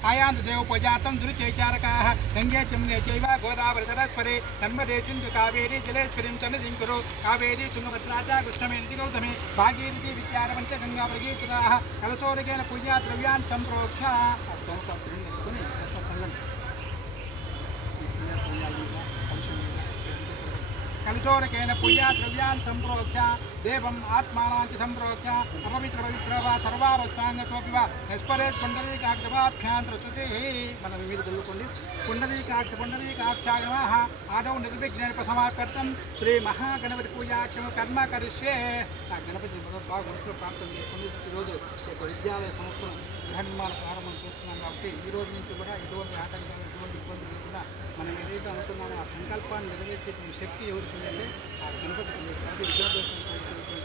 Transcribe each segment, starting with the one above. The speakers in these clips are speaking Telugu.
आयान्तु देवोपजातं दुरिचैचारकाः गङ्गे चम्ने चैव गोदावरि सरस्वती नर्मदे सिन्धु कावेरी जलेश्वरीं सन्निधिं कुरु कावेरी तुङ्गभद्रा च कृष्णवेणी गौतमी भागीरथी विद्यारवञ्च गङ्गाप्रगीतराः कलशोदकेन पूजा द्रव्यान् सम्प्रोक्ष्य कलशोदकेन पूजा द्रव्यान् सम्प्रोक्ष्य देवम् आत्मानां सम्प्रोक्ष्य अपवित्र वा सर्वावस्थाङ्गतोऽपि वा निष्परेत् पुण्डरीकाक्षभाभ्यान्तरस्तुतिः मन विविध चल्लुकोंडि पुण्डरीकाक्षाय नमः आदौ निर्विघ्नोपसमाप्त्यर्थं श्री महागणपति पूजाख्यम कर्म करिष्ये गणपति బాగా మనసులో ప్రార్థన చేసుకుని ఈరోజు విద్యాలయ సంవత్సరం గృహ నిర్మాణ ప్రారంభం చేస్తున్నాం కాబట్టి ఈ రోజు నుంచి కూడా ఎటువంటి ఆటంకాలు ఎటువంటి ఇబ్బందులు లేకుండా మనం ఏదైతే అనుకున్నామో ఆ సంకల్పాన్ని నెరవేర్చేటువంటి శక్తి ఎవరికి ఉందంటే ఆ గణపతి కాబట్టి విద్యాభ్యాసం గణపతి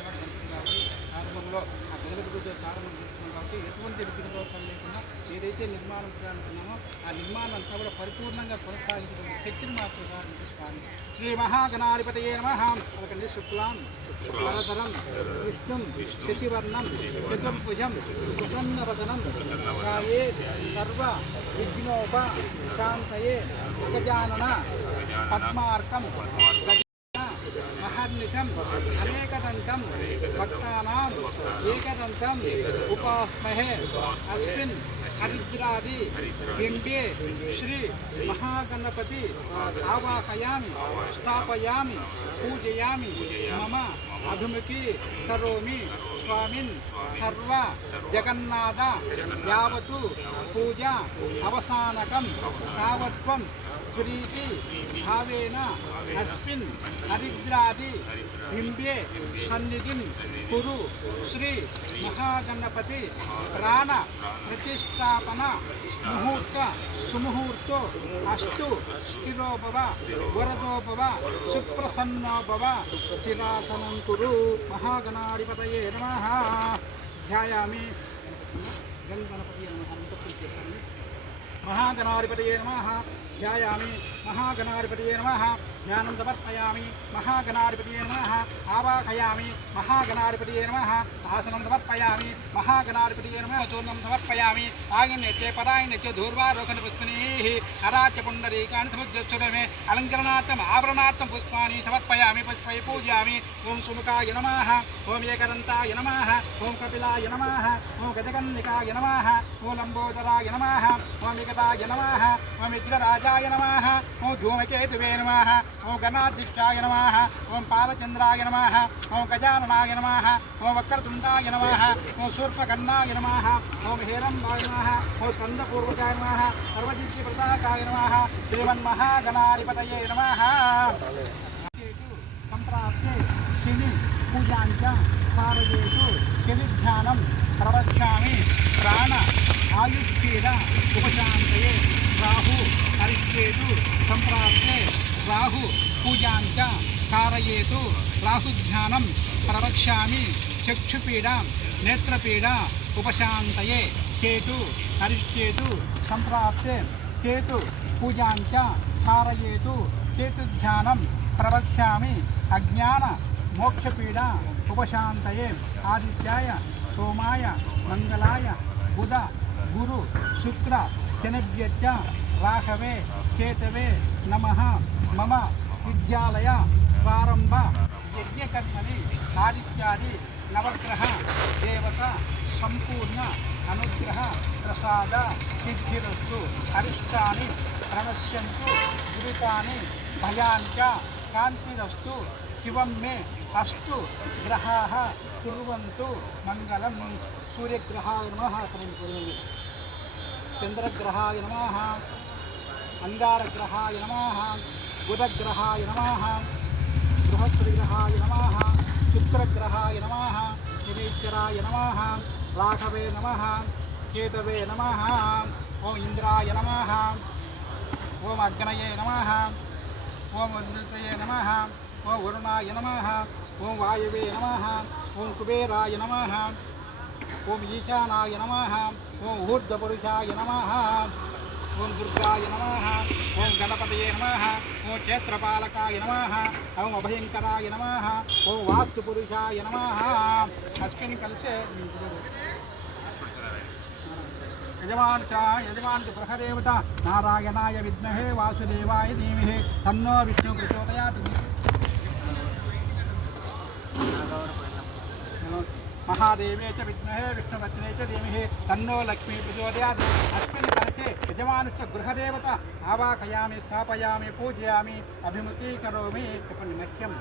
కాబట్టి ప్రారంభంలో ఆ గణపతి పూజ ప్రారంభం చేస్తున్నాం కాబట్టి ఎటువంటి విఘ్న దోషాలు లేకుండా ఏదైతే నిర్మాణం చేయాలనుకున్నామో ఆ నిర్మాణం అంతా కూడా పరిపూర్ణంగా కొనసాగించడానికి శక్తిని మాత్రం ప్రారంభిస్తాను శ్రీ మహాగణాధిపతయే నమః పలకండి శుక్లాం శుక్లాధరం విష్ణుం శశివర్ణం చతుర్భుజం ప్రసన్నవదనం ధ్యాయే సర్వ విఘ్నోపశాంతయే గజానన పద్మార్కం महर्निशम् अनेकदन्तं भक्तानाम् एकदन्तं उपास्महे अस्मिन् हरिद्रादि बिम्बे श्री महागणपति आवाहयामि स्थापयामि पूजयामि मम अभिमुखी करोमि स्वामिन् सर्व जगन्नाथ यावतु पूजा अवसानकं तावत्त्वं प्रीति भावेन अस्मिन् हरिद्रादि बिम्बे सन्निधिं कुरु श्री महागणपति प्राण प्रतिष्ठापन मुहूर्त सुमुहूर्तो अस्तु स्थिरो भव वरदो भव सुप्रसन्नो भव चिरासनं कुरु महागणाधिपतये नमः ध्यायामि गणपतये नमः महागणाधिपतये नमः ध्यायामि महागणाधिपतये नमः ध्यानं समर्पयामि महागणाधिपतये नमः आवाहयामि महागणाधिपतये नमः आसनं समर्पयामि महागणाधिपतये नमः चूर्णं समर्पयामि आगिन्यत्ये परायिन्यत्ये धूर्वारोहणपुष्पणीः हराच्य पुण्डरीकानि समुज्जस्वरमे अलङ्करणार्थम् आभरणार्थं पुष्पाणि समर्पयामि पुष्पैः पूजयामि ओं सुमुखाय नमः ओं एकदन्ताय नमः ओं कपिलाय नमः ओं गजकन्निकाय नमः ओं लम्बोदराय नमः ओं विगताय नमः ओं विघ्नराजाय नमः ओं धूमकेतुवे नमः ओं गणाध्यक्षाय नमः ओं पालचन्द्राय नमः ओं गजाननाय नमः ओं वक्रतुण्डाय नमः ओं शूर्पकर्णाय नमः ओं हेरम्बाय नमः ओं स्कन्दपूर्वजाय नमः सर्वजित्प्रताकाय नमः श्रीमन्महागणाधिपतये नमः सम्प्राप्ते शनि पूजाञ्च कारयेषु शनिध्यानं प्रवक्ष्यामि प्राण आयुष्येन उपशान्तये राहु हरिष्येतु सम्प्राप्ते राहु पूजाञ्च कारयेतु राहुध्यानं प्रवक्ष्यामि चक्षुपीडां नेत्रपीडा उपशान्तये केतु हरिष्येतु सम्प्राप्ते केतु पूजाञ्च कारयेतु केतुध्यानं प्रवक्ष्यामि अज्ञान मोक्षपीडा उपशान्तये आदित्याय सोमाय मंगलाय बुध गुरु शुक्र शनिभ्यश्च राघवे केतवे नमः मम विद्यालय प्रारंभ यज्ञकर्मणि आदित्यादि नवग्रह देवता संपूर्ण अनुग्रह प्रसाद सिद्धिरस्तु अरिष्टानि प्रणश्यन्तु दुरितानि भयाञ्च कान्तिरस्तु शिवं मे अस्तु ग्रहाः कुर्वन्तु मंगलम सूर्यग्रहाय नमः चंद्रग्रहाय नमः अंगारग्रहाय नमः बुधग्रहाय नमः बृहस्पतिग्रहाय नमः शुक्रग्रहाय नमः शनीश्वराय नमः राघवे नमः केतवे नमः ओम इंद्राय नमः ओम अग्नये नमः ओम वरुणये नमः ओम वरुणाय नमः ओम वायवे नमः ओम कुबेराय नमः ओम ईशानाय नमः ओम ऊर्ध्वपुरुषाय नमः ओम दुर्गाय नमः ओम गणपतये नमः ओम क्षेत्रपालकाय नमः ओम अभयंकराय नमः ओम वास्तुपुरुषाय नमः अस्मिन् कलशे యజమానుడు గృహదేవత నారాయణాయ విద్మహే వాసుదేవాయ ధీమహి తన్నో విష్ణు ప్రచోదయాత్. महादेवे च विद्महे विष्णुपत्ने च धीमहि तन्नो लक्ष्मी प्रचोदयात्. अस्मिन् कलशे यजमानस्य गृहदेवता आवाहयामि, स्थापयामि, पूजयामि, अभिमुखीकरोमि. मह्यं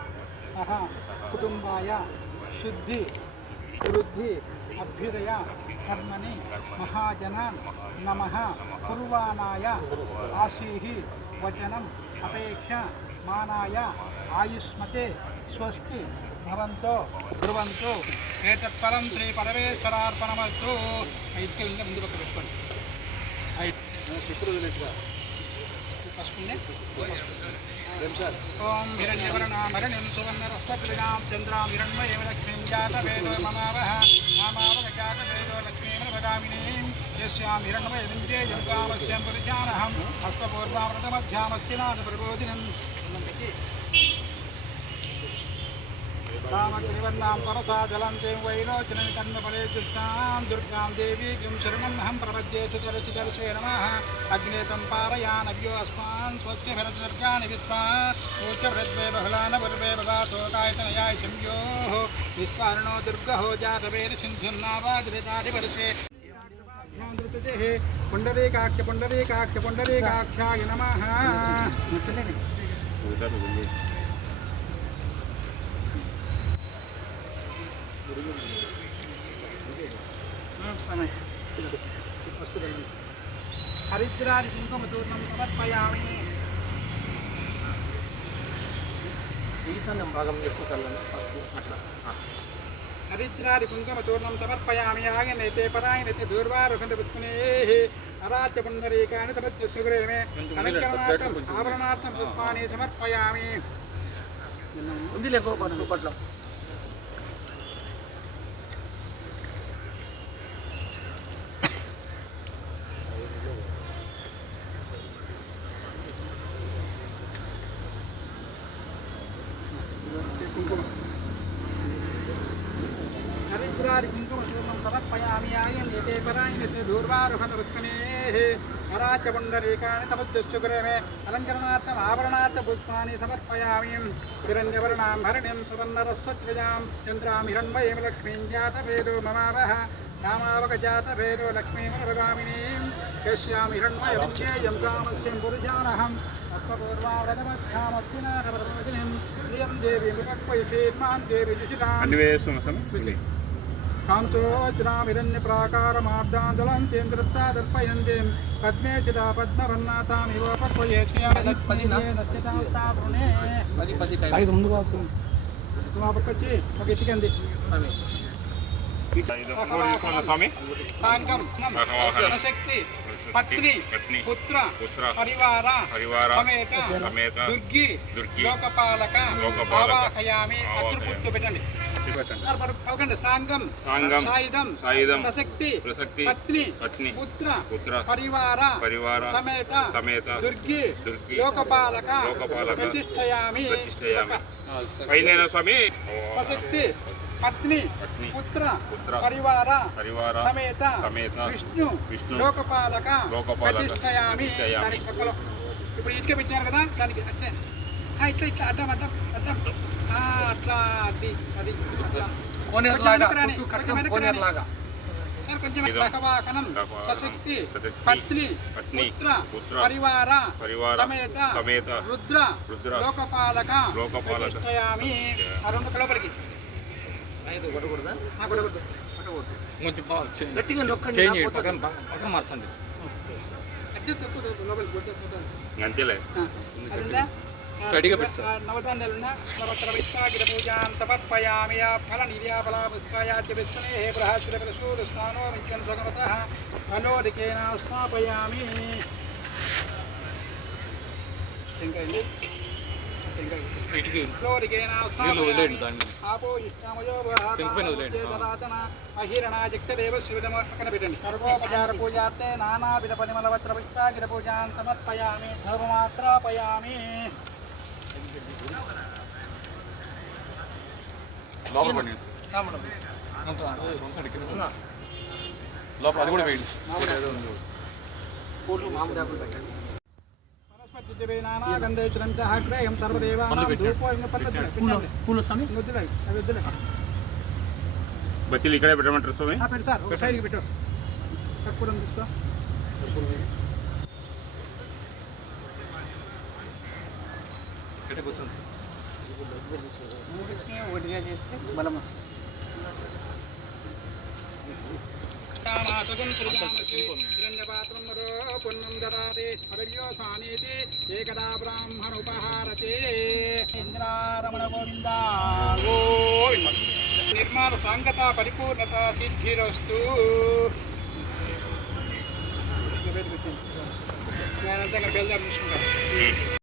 सः कुटुम्बाय शुद्धि वृद्धि अभ्युदय कर्मणि महाजनान् नमः कुर्वाणाय आशीः वचनम् अपेक्षा मानाय आयुष्मते स्वस्ति भवन्तो ब्रुवन्तु. एतत्फलं శ్రీ పరమేశ్వరార్పణమస్తు. అయితే ఇంకా ముందు పక్క పెట్టుకోండి. ఓం హిరణ్యవర్ణామరణ్యం సువర్ణరస్వత్రిజాం చంద్రాం హిరణ్మయీం లక్ష్మీం జాతవేదో మమావహ మామావహ జాతవేదో లక్ష్మీం భగామినీం యస్యాం హిరణ్మయమింద్రియం కామస్యం పురుషానహం హస్తపూర్వామృతమధ్యామస్తినాథ ప్రబోధినం. రామగ్నివర్ణాం పరసా జలంతేం వైరోచనం కర్మఫలే కృష్ణాం దుర్గాం దేవీం శరణమహం ప్రపద్యే సుతరచితర్షే నమః. అగ్నే సంపారయానవ్యో అస్మాన్ స్వస్య భరతదుర్గాని విశ్వా ఊచభృద్వే బహుళాన పూర్వే భగాతోకాయతనయాయ సంయోః విశ్వార్ణో దుర్గహో జాతవేద సింధున్నావాదితాదివర్షే. పుండరీకాక్ష పుండరీకాక్ష పుండరీకాక్షాయ నమః. హరిద్రాది కుంకుమచూర్ణం సమర్పయామి. ఈశాన్యం భాగం ఎక్కువ చల్లని ఫస్ట్ అట్లా. హరిద్రాది కుంకుమచూర్ణం సమర్పయామి. ఆయనైతే పరాయణైతే దూర్వారుకంఠ పుష్పనేః అరాధ్య పుండరీకాని సమర్ప్య సుగ్రేమే అలంకరణార్థం ఆభరణార్థం పుష్పాన్ని సమర్పయామి. ఉంది లేకో పట్ల హరిద్రాది కుంకుమచూర్ణం సమర్పయామి. ఆయనైతే పరాయణైతే దూర్వారుకంఠ పుష్పనేః అరాధ్య పుండరీకాని సమర్ప్య సుగ్రేమే అలంకరణార్థం ఆభరణార్థ పుష్పాన్ని సమర్పయామి. హిరణ్యవర్ణాం హరిణీం సువర్ణరస్వత్రిజాం చంద్రాం హిరణ్మయీం లక్ష్మీం జాతవేదో మమావహ రామావక జాతవేదో లక్ష్మీం భగామినీం యస్యాం హిరణ్మయమింద్రియం కామస్యం పురుషానహం హస్తపూర్వామృతమధ్యామస్తినాథ ప్రబోధినం. ప్రియం దేవి మృగక్వయసేమాం దేవి దుషితాం కాంచోజ్రామిరణ్యప్రాకారమార్దాంజలం తేం దృప్తా దర్పయంతే పద్మే చిదా పద్మవర్ణాతామివపక్వయేష్యాపద్మనే. ఒక ఎత్తికంది శక్తి పత్ని పుత్ర పరివార సమేత దుర్గి లోకపాలక ఆవాహయామి. అతృపుత్తు పెట్టండి. సాంగం సాయుధం ప్రసక్తి పత్ని పుత్ర పరివార సమేత దుర్గి లోకపాలక ప్రతిష్ఠయామి. స్వామి ప్రసక్తి పత్ని పుత్ర పరివార సమేత విష్ణు లోకపాలక ప్రతిష్ఠయామి. ఇప్పుడు ఇటుక పెట్టారు కదా దానికి అంటే ఇట్లా ఇట్లా అడ్డం అడ్డం అడ్డం అట్లా అది అది కొంచెం సశక్తి పత్ని పుత్ర పరివార సమేత రుద్ర లోకపాలక ప్రతిష్ఠయామి. ఆ రెండు లోపలికి మార్చండి. అంతేలే స్టడీగా పెట్టి నవధాన్యాలున్న నవత్రవిత్తాగిర పూజాం తపత్పయామి. ఫల నిర్యాఫలాపుష్పాయాచ విష్ణునే బృహస్పతిస్నానో విద్యన్ భగవతః ఫలోదికేన స్నాపయామి. ఆపో ఇష్టామయో అహిరణాజిక్తదేవ శివదమ పక్కన పెట్టండి. సర్వోపచార పూజార్థే నానావిధ పరిమళవత్ర పుష్పాగిర పూజాం సమర్పయామి. ధర్మమాత్రాపయామి. లోపల అది కూడా వేయండి పూలు మామిడి ఆకులు పెట్టండి పూలు స్వామి బచ్చీలు ఇక్కడే పెట్టమంటారు స్వామి పెట్టు కర్పూరం తీసుకో కూర్చోండి ఒకటిగా చేస్తే బలం వస్తుంది. ఏకదా బ్రాహ్మణ ఉపహారతే ఇంద్రారమణ గోవింద గోవింద నిర్మాణ సాంగత పరిపూర్ణత సిద్ధిరస్తు. నేనంతా బయలుదేరి చూసుకుంటాను.